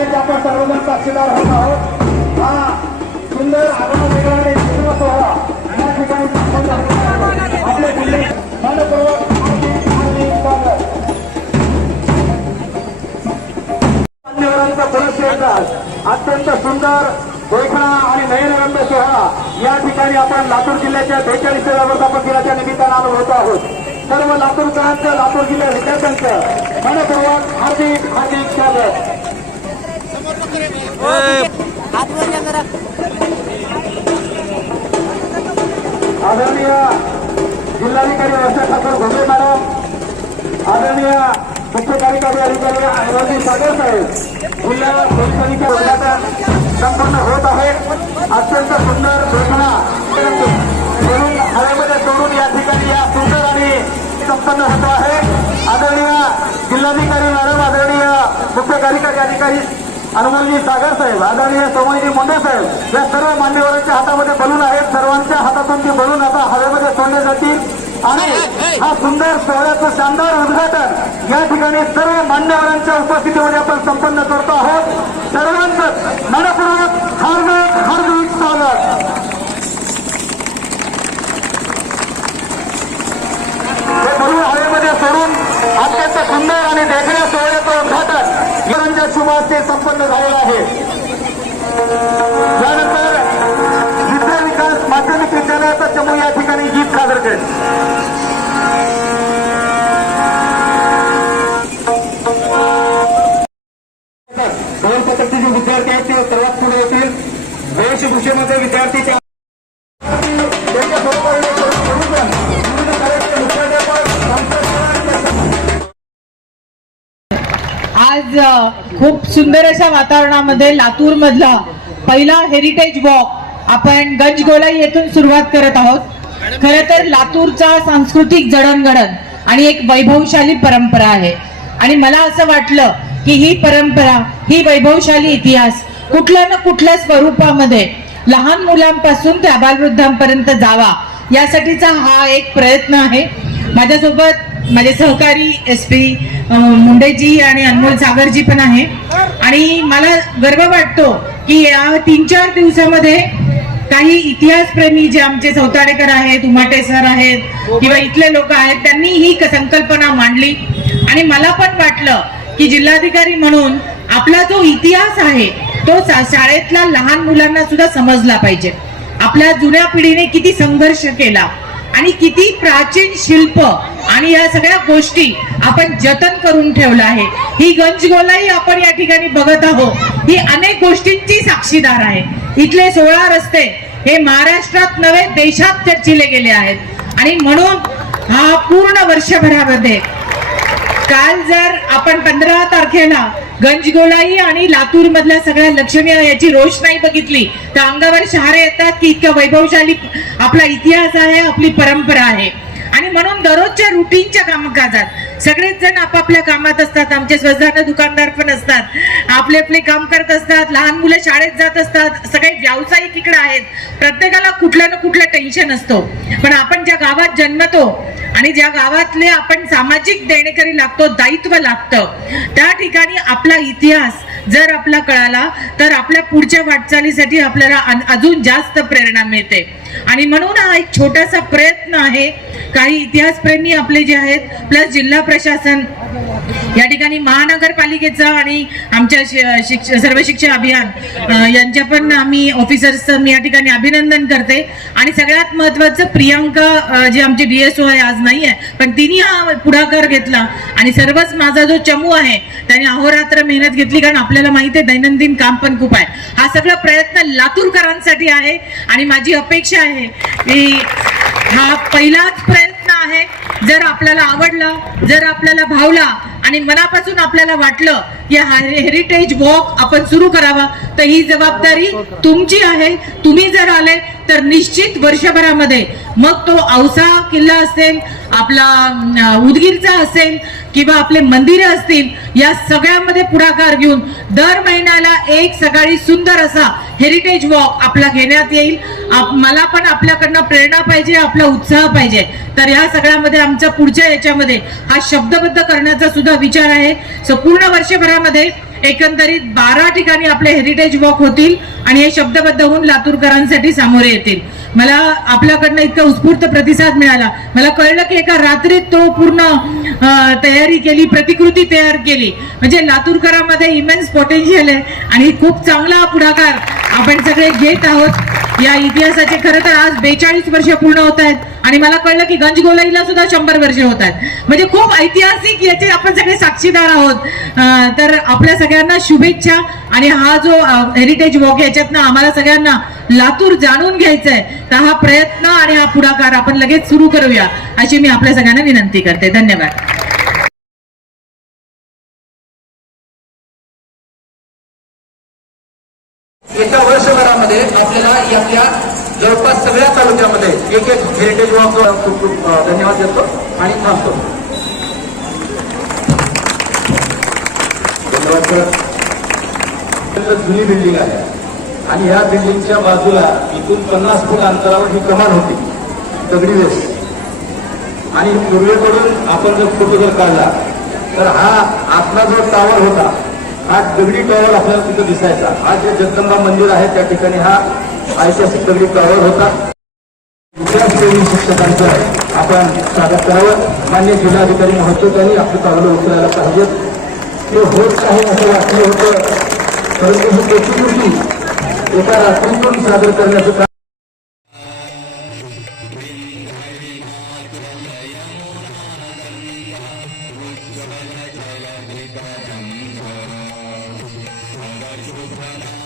सोहळ्याचे आपण सर्वजण साक्षीदार होत आहोत. हा सुंदर आगळा वेगळा सोहळा या ठिकाणी आपल्या होत आहे. मनपूर्वक मान्यवरांचा पुरस्कार अत्यंत सुंदर देखणा आणि नयनरंग सोहळा. या ठिकाणी आपण लातूर जिल्ह्याच्या बेचाळीसाव्या वर्धापन दिनाच्या निमित्तानं आलो होतो आहोत. सर्व लातूरकरांचं लातूर जिल्ह्या विद्यार्थ्यांचं मनपूर्वक हार्दिक हार्दिक स्वागत. आदरणीय जिल्हाधिकारी वर्षा ठाकूर घोगरे मॅडम आदरणीय मुख्य कार्यकारी अधिकारी अनिवासी सागर साहेब जिल्हा पोलिसांचे उद्घाटन संपन्न होत आहे. अत्यंत सुंदर घोषणा. म्हणून हवेमध्ये सोडून या ठिकाणी या सुंदर आणि संपन्न होत आहे. आदरणीय जिल्हाधिकारी मॅडम आदरणीय मुख्य कार्यकारी अधिकारी अनमोलजी सागर साहेब आदरणीय सोमयजी मुंडे साहेब या सर्व मान्यवरांच्या हातामध्ये बलून आहेत. सर्वांच्या हातातून ते बलून आता हवेमध्ये सोडले जातील. आणि हा सुंदर सोहळ्याचं शानदार उद्घाटन या ठिकाणी सर्व मान्यवरांच्या उपस्थितीमध्ये आपण संपन्न करतो आहोत. सर्वांचं मनपूर्वक हार्दिक हार्दिक स्वागत हे बलून हवेमध्ये सोडून अत्यंत सुंदर आणि देखण्या सोहळ्याचं उद्घाटन यांच्या ते संपन्न झालेलं आहे. त्यानंतर विद्या विकास माध्यमिक विद्यालयाचा चमू या ठिकाणी गीत सादर करेल आज खूप सुंदर अशा वातावरणामध्ये लातूर मधला पहिला हेरिटेज वॉक आपण गंजगोलाई येथून सुरुवात करत आहोत. खर तर लातूरचा सांस्कृतिक जडणघडण आणि एक वैभवशाली परंपरा आहे. आणि मला असं वाटलं की ही परंपरा ही वैभवशाली इतिहास कुठल्या ना कुठल्या स्वरूपामध्ये लहान मुलांपासून ते अबालवृद्धांपर्यंत जावा यासाठीचा हा एक प्रयत्न आहे. माझ्यासोबत माझे सहकारी एस पी मुंडेजी आणि अनमोल सागरजी पण आहे. आणि मला गर्व वाटतो की या तीन चार दिवसामध्ये काही इतिहासप्रेमी जे आमचे सौताडेकर आहेत उमाटे सर आहेत किंवा इथले लोक आहेत त्यांनी ही संकल्पना मांडली. आणि मला पण वाटलं की जिल्हाधिकारी म्हणून आपला जो इतिहास आहे तो शाळेतल्या लहान मुलांना सुद्धा समजला पाहिजे. आपल्या जुन्या पिढीने किती संघर्ष केला आणि किती प्राचीन शिल्प आणि या सगळ्या गोष्टी आपण जतन करून ठेवलं आहे. ही गंजगोलाई आपण या ठिकाणी बघत आहोत. ही अनेक गोष्टींची साक्षीदार आहे. इथले सोळा रस्ते हे महाराष्ट्रात नव्हे देशात चर्चिले गेले आहेत. आणि म्हणून हा पूर्ण वर्षभरामध्ये काल जर आपण पंधरा तारखेला गंजगोलाई आणि लातूर मधल्या सगळ्या लक्ष्मी याची रोषणाई बघितली तर अंगावर शहारे येतात की इतका वैभवशाली आपला इतिहास आहे आपली परंपरा आहे. आणि म्हणून दररोजच्या रुटीनच्या कामकाजात सगळेच जण आपापल्या कामात असतात आमचे स्वतःचे दुकानदार पण असतात आपले आपले काम करत असतात लहान मुलं शाळेत जात असतात सगळे व्यावसायिक इकडे आहेत. प्रत्येकाला कुठलं ना कुठलं टेन्शन असतो. पण आपण ज्या गावात जन्मतो आणि ज्या गावातले आपण सामाजिक देणेकरी लागतो दायित्व लागतं त्या ठिकाणी आपला इतिहास जर आपला कळाला तर आपल्या पुढच्या वाटचालीसाठी आपल्याला अजून जास्त प्रेरणा मिळते. आणि म्हणून हा एक छोटासा प्रयत्न आहे काही इतिहासप्रेमी आपले जे आहेत प्लस जिल्हा प्रशासन. या ठिकाणी महानगरपालिकेचं आणि आमच्या शिक्ष सर्व शिक्षण अभियान यांच्या पण आम्ही ऑफिसर्सचं मी या ठिकाणी अभिनंदन करते. आणि सगळ्यात महत्वाचं प्रियांका जी आमची डीएसओ आहे आज नाही आहे पण तिने हा पुढाकार घेतला. आणि सर्वच माझा जो चमू आहे त्याने अहोरात्र मेहनत घेतली कारण आपल्याला माहिती आहे दैनंदिन काम पण खूप आहे. हा सगळा प्रयत्न लातूरकरांसाठी आहे. आणि माझी अपेक्षा आहे की हा पहिलाच प्रयत्न आहे. जर आपल्याला आवडलं जर आपल्याला भावला आणि मनापासून आपल्याला वाटलं की हा हेरिटेज वॉक आपण सुरू करावा. तर ही जबाबदारी तुमची आहे. तुम्ही जर आले तर निश्चित वर्षभरामध्ये. मग तो औसा किल्ला असेल आपला उदगीरचा असेल किंवा आपले मंदिरं असतील या सगळ्यामध्ये पुढाकार घेऊन दर महिन्याला एक सकाळी सुंदर असा हेरिटेज वॉक आपला घेण्यात येईल. आप- मला पण आपल्याकडनं प्रेरणा पाहिजे आपला उत्साह पाहिजे. तर ह्या सगळ्यामध्ये आमच्या पुढच्या याच्यामध्ये हा शब्दबद्ध करण्याचा सुद्धा विचार आहे. सो पूर्ण वर्षभरामध्ये एकंदरीत बारा ठिकाणी आपले हेरिटेज वॉक होतील आणि हे शब्दबद्ध होऊन लातूरकरांसाठी सामोरे येतील. मला आपल्याकडनं इतका उत्स्फूर्त प्रतिसाद मिळाला. मला कळलं की एका रात्रीत तो पूर्ण तयारी केली प्रतिकृती तयार केली. म्हणजे लातूरकरांमध्ये इमेन्स पोटेन्शियल आहे आणि खूप चांगला पुढाकार आपण सगळे घेत आहोत. या इतिहासाचे खरं तर आज बेचाळीस वर्ष पूर्ण होत आहेत. आणि मला कळलं की गंजगोलाईला सुद्धा शंभर वर्ष होत आहेत. म्हणजे खूप ऐतिहासिक याचे आपण सगळे साक्षीदार आहोत. तर आपल्या सगळ्यांना शुभेच्छा. आणि हा जो हेरिटेज वॉक याच्यातनं आम्हाला सगळ्यांना लातूर जाणून घ्यायचा आहे तर हा प्रयत्न आणि हा पुढाकार आपण लगेच सुरू करूया अशी मी आपल्या सगळ्यांना विनंती करते. धन्यवाद. एका वर्षभरामध्ये आपल्याला यातल्या जवळपास सगळ्या तालुक्यामध्ये एक एक हेरिटेज वॉक खूप खूप धन्यवाद देतो आणि थांबतो. जुनी बिल्डिंग आहे. आणि ह्या बिल्डिंगच्या बाजूला इथून पन्नास फूट अंतरावर ही कमान होती दगडी वेस. आणि पूर्वेकडून आपण जर फोटो जर काढला तर हा आतला जो टावर होता हा दगडी टॉवर आपल्याला तिथं दिसायचा. हा जे जगदंबा मंदिर आहे, त्या हा ऐतिहासिक दगडी टॉवर होता. विद्यार्थी शिक्षकांचं आपण स्वागत करावं. मान्य जिल्हाधिकारी महोत्सव त्यांनी आपलं चांगलं उचलायला पाहिजे. ते होत आहे असं ही सादर काम when I